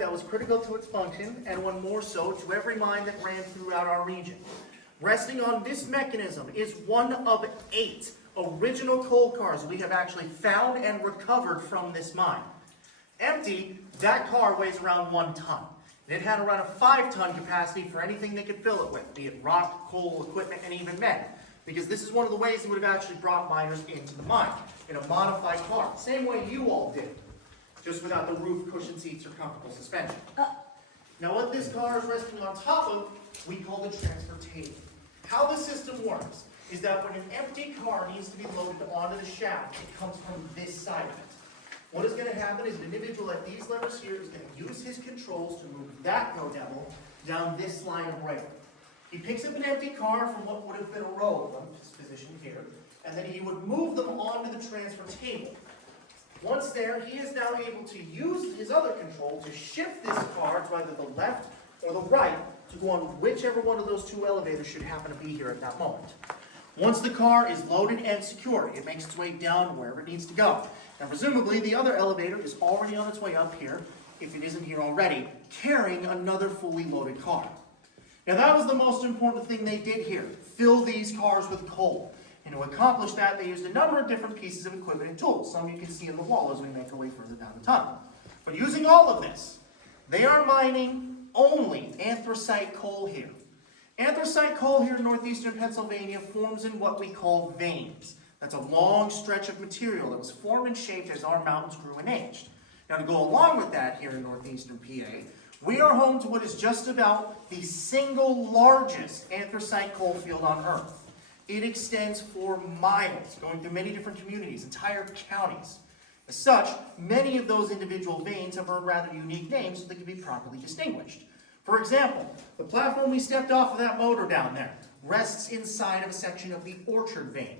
that was critical to its function, and one more so to every mine that ran throughout our region. Resting on this mechanism is one of 8 original coal cars we have actually found and recovered from this mine. Empty, that car weighs around 1 ton. It had around a 5-ton capacity for anything they could fill it with, be it rock, coal, equipment, and even men. Because this is one of the ways they would have actually brought miners into the mine, in a modified car. Same way you all did, just without the roof, cushion seats, or comfortable suspension. Now what this car is resting on top of, we call the transfer table. How the system works is that when an empty car needs to be loaded onto the shaft, it comes from this side of it. What is going to happen is an individual at these levers here is going to use his controls to move that go devil down this line of rail. He picks up an empty car from what would have been a row of them, just positioned here, and then he would move them onto the transfer table. Once there, he is now able to use his other control to shift this car to either the left or the right to go on whichever one of those 2 elevators should happen to be here at that moment. Once the car is loaded and secured, it makes its way down wherever it needs to go. Now presumably the other elevator is already on its way up here, if it isn't here already, carrying another fully loaded car. Now that was the most important thing they did here, fill these cars with coal. And to accomplish that, they used a number of different pieces of equipment and tools. Some you can see in the wall as we make our way further down the tunnel. But using all of this, they are mining only anthracite coal here. Anthracite coal here in northeastern Pennsylvania forms in what we call veins. That's a long stretch of material that was formed and shaped as our mountains grew and aged. Now to go along with that here in northeastern PA, we are home to what is just about the single largest anthracite coal field on Earth. It extends for miles, going through many different communities, entire counties. As such, many of those individual veins have a rather unique name so they can be properly distinguished. For example, the platform we stepped off of that motor down there rests inside of a section of the Orchard vein.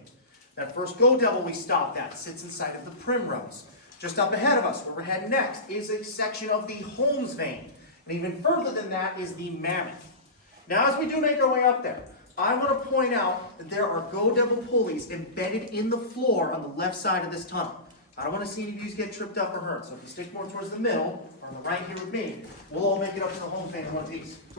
That first Go Devil we stopped at sits inside of the Primrose. Just up ahead of us, where we're heading next, is a section of the Holmes vein. And even further than that is the Mammoth. Now as we do make our way up there, I want to point out that there are Go Devil pulleys embedded in the floor on the left side of this tunnel. I don't want to see any of you get tripped up or hurt, so if you stick more towards the middle, or on the right here with me, we'll all make it up to the Holmes vein in one piece. Go ahead.